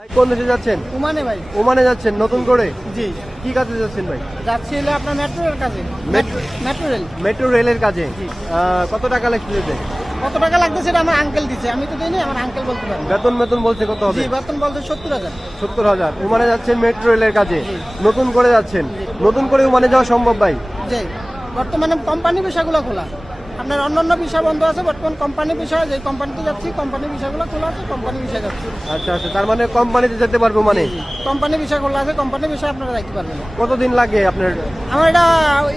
ভাই কোন দেশে যাচ্ছেন? ওমানে ভাই। ওমানে যাচ্ছেন নতুন করে? জি, কি কাজে যাচ্ছেন ভাই? যাচ্ছি হলো আপনার মেট্রো রেল কাজে। Metro rail. মেট্রো রেলের কাজে। জি। কত টাকা লাগছে যেতে? কত টাকা লাগবে সেটা আমার আঙ্কেল দিচ্ছে, আমি তো দিইনি, আমার আঙ্কেল বলতে পারবে। বেতন বলছে কত হবে? জি, বেতন বলতে 70,000। 70,000। ওমানে যাচ্ছেন মেট্রো রেলের কাজে, জি। নতুন করে যাচ্ছেন। জি। নতুন করে ওমানে যাওয়া সম্ভব ভাই? জি, বর্তমানে কোম্পানি ভিসাগুলো খোলা, আপনার অন্যান্য ভিসা বন্ধ আছে, বর্তমান কোম্পানি ভিসা, যে কোম্পানিতে যাচ্ছি কোম্পানি ভিসাগুলো খোলা আছে, কোম্পানি ভিসা যাচ্ছি। আচ্ছা আচ্ছা, তার মানে কোম্পানিতে যেতে পারবো মানে? কোম্পানি ভিসা খোলা আছে, কোম্পানি ভিসা আপনারা যাইতে পারবেন। কতদিন লাগে আপনার? আমার এটা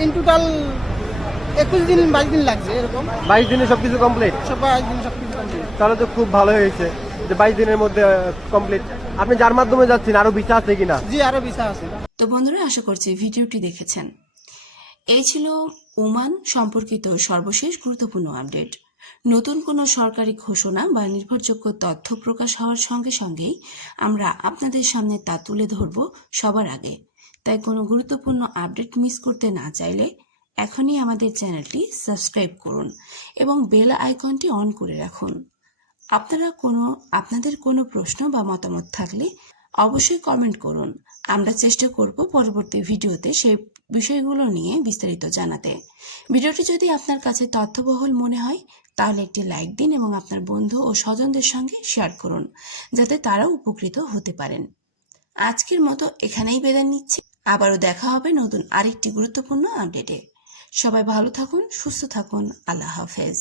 ইন টোটাল 21 দিন 22 দিন লাগছে এরকম। 22 দিনে সবকিছু কমপ্লিট? সব 22 দিন সব কিছু কমপ্লিট। তাহলে তো খুব ভালো হয়েছে যে 22 দিনের মধ্যে কমপ্লিট। আপনি যার মাধ্যমে যাচ্ছেন আরো ভিসা আছে কিনা? জি, আরো ভিসা আছে। তো বন্ধুরা, আশা করছি ভিডিওটি দেখেছেন। এই ছিল ওমান সম্পর্কিত সর্বশেষ গুরুত্বপূর্ণ আপডেট। নতুন কোনো সরকারি ঘোষণা বা নির্ভরযোগ্য তথ্য প্রকাশ হওয়ার সঙ্গে সঙ্গেই আমরা আপনাদের সামনে তা তুলে ধরব সবার আগে। তাই কোনো গুরুত্বপূর্ণ আপডেট মিস করতে না চাইলে এখনই আমাদের চ্যানেলটি সাবস্ক্রাইব করুন এবং বেল আইকনটি অন করে রাখুন। আপনাদের কোনো প্রশ্ন বা মতামত থাকলে অবশ্যই কমেন্ট করুন। আমরা চেষ্টা করব পরবর্তী ভিডিওতে সেই বিষয়গুলো নিয়ে বিস্তারিত জানাতে। ভিডিওটি যদি আপনার কাছে তথ্যবহুল মনে হয় তাহলে একটি লাইক দিন এবং আপনার বন্ধু ও স্বজনদের সঙ্গে শেয়ার করুন, যাতে তারাও উপকৃত হতে পারেন। আজকের মতো এখানেই বিদায় নিচ্ছি। আবারও দেখা হবে নতুন আরেকটি গুরুত্বপূর্ণ আপডেটে। সবাই ভালো থাকুন, সুস্থ থাকুন। আল্লাহ হাফেজ।